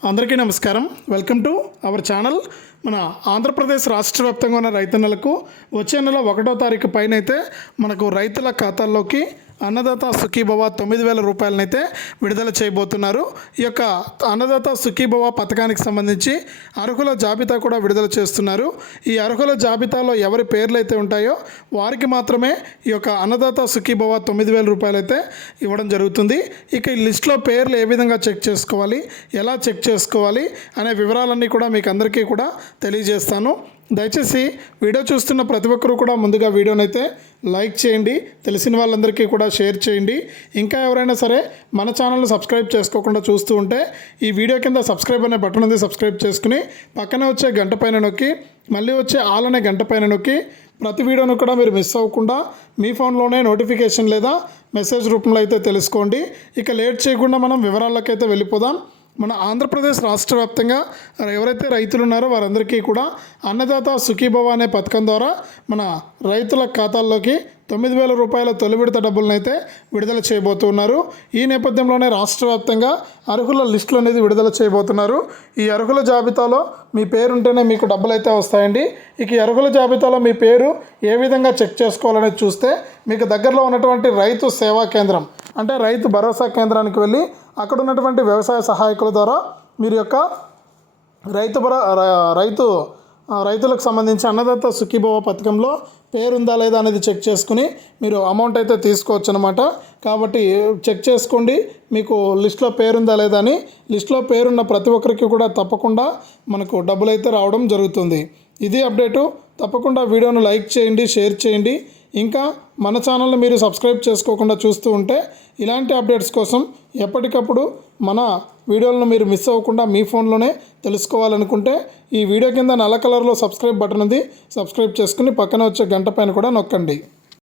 అందరికీ నమస్కారం. Welcome to our channel మన ఆంధ్రప్రదేశ్ రాష్ట్ర వ్యాప్తంగా ఉన్న రైతన్నలకు వచ్చే నెల ఒకటో తారీఖు పైన అయితే మనకు రైతుల ఖాతాల్లోకి అన్నదాత సుఖీభవ తొమ్మిది వేల రూపాయలనైతే విడుదల చేయబోతున్నారు. ఈ యొక్క అన్నదాత సుఖీభవ పథకానికి సంబంధించి అర్హుల జాబితా కూడా విడుదల చేస్తున్నారు. ఈ అర్హుల జాబితాలో ఎవరి పేర్లు అయితే ఉంటాయో వారికి మాత్రమే ఈ యొక్క అన్నదాత సుఖీభవ తొమ్మిది వేల రూపాయలు అయితే ఇవ్వడం జరుగుతుంది. ఇక ఈ లిస్ట్లో పేర్లు ఏ విధంగా చెక్ చేసుకోవాలి? ఎలా చెక్ చేసుకోవాలి? అనే వివరాలన్నీ కూడా మీకు అందరికీ కూడా తెలియజేస్తాను. దయచేసి వీడియో చూస్తున్న ప్రతి ఒక్కరూ కూడా ముందుగా వీడియోనైతే లైక్ చేయండి తెలిసిన వాళ్ళందరికీ కూడా షేర్ చేయండి. ఇంకా ఎవరైనా సరే మన ఛానల్ని సబ్స్క్రైబ్ చేసుకోకుండా చూస్తూ ఉంటే ఈ వీడియో కింద సబ్స్క్రైబ్ అనే బటన్ ఉంది సబ్స్క్రైబ్ చేసుకుని పక్కనే వచ్చే గంట పైన నొక్కి మళ్ళీ వచ్చే ఆల్ అనే గంట పైన నొక్కి ప్రతి వీడియోను కూడా మీరు మిస్ అవ్వకుండా మీ ఫోన్లోనే నోటిఫికేషన్ లేదా మెసేజ్ రూపంలో అయితే తెలుసుకోండి. ఇక లేట్ చేయకుండా మనం వివరాలకైతే వెళ్ళిపోదాం. మన ఆంధ్రప్రదేశ్ రాష్ట్ర వ్యాప్తంగా ఎవరైతే రైతులు ఉన్నారో వారందరికీ కూడా అన్నదాత సుఖీభవ అనే పథకం ద్వారా మన రైతుల ఖాతాల్లోకి తొమ్మిది వేల రూపాయల తొలి విడత డబ్బులను అయితే విడుదల చేయబోతున్నారు. ఈ నేపథ్యంలోనే రాష్ట్ర వ్యాప్తంగా అర్హుల లిస్టులు అనేది విడుదల చేయబోతున్నారు. ఈ అర్హుల జాబితాలో మీ పేరు ఉంటేనే మీకు డబ్బులు అయితే వస్తాయండి. ఇక ఈ అర్హుల జాబితాలో మీ పేరు ఏ విధంగా చెక్ చేసుకోవాలనేది చూస్తే మీకు దగ్గరలో ఉన్నటువంటి రైతు సేవా కేంద్రం అంటే రైతు భరోసా కేంద్రానికి వెళ్ళి అక్కడ ఉన్నటువంటి వ్యవసాయ సహాయకుల ద్వారా మీరు యొక్క రైతు రైతు రైతులకు సంబంధించి అన్నదాత సుఖీభవ పథకంలో పేరుందా లేదా అనేది చెక్ చేసుకుని మీరు అమౌంట్ అయితే తీసుకోవచ్చు అనమాట కాబట్టి చెక్ చేసుకోండి మీకు లిస్ట్లో పేరుందా లేదా అని. లిస్ట్లో పేరున్న ప్రతి ఒక్కరికి కూడా తప్పకుండా మనకు డబ్బులు అయితే రావడం జరుగుతుంది. ఇది అప్డేటు. తప్పకుండా వీడియోను లైక్ చేయండి షేర్ చేయండి. ఇంకా మన ఛానల్ని మీరు సబ్స్క్రైబ్ చేసుకోకుండా చూస్తూ ఉంటే ఇలాంటి అప్డేట్స్ కోసం ఎప్పటికప్పుడు మన వీడియోలను మీరు మిస్ అవ్వకుండా మీ ఫోన్లోనే తెలుసుకోవాలనుకుంటే ఈ వీడియో కింద నల్ల కలర్లో సబ్స్క్రైబ్ బటన్ ఉంది. సబ్స్క్రైబ్ చేసుకుని పక్కన వచ్చే గంట పైన కూడా నొక్కండి.